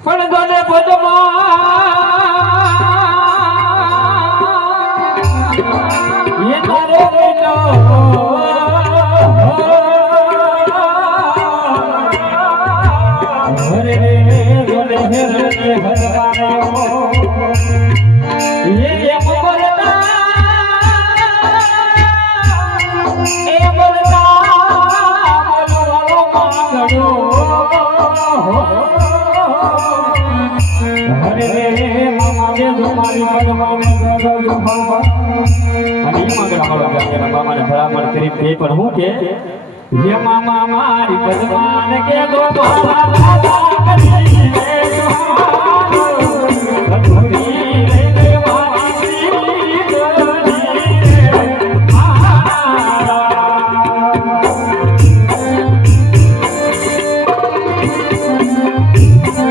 પણ ગને પદમાં એ તારે બેટો હરે ગને હરે હરવાયો એ બોલતા બોલવાળો માંગડો હરે મામા દે મારી મનમાં ગયો ભગવાન અને માંગડા મારો જાગેના મામાને ભરામણ કરી તે પણ હું કે હે મામા મારી ભગવાન કે ગો મારા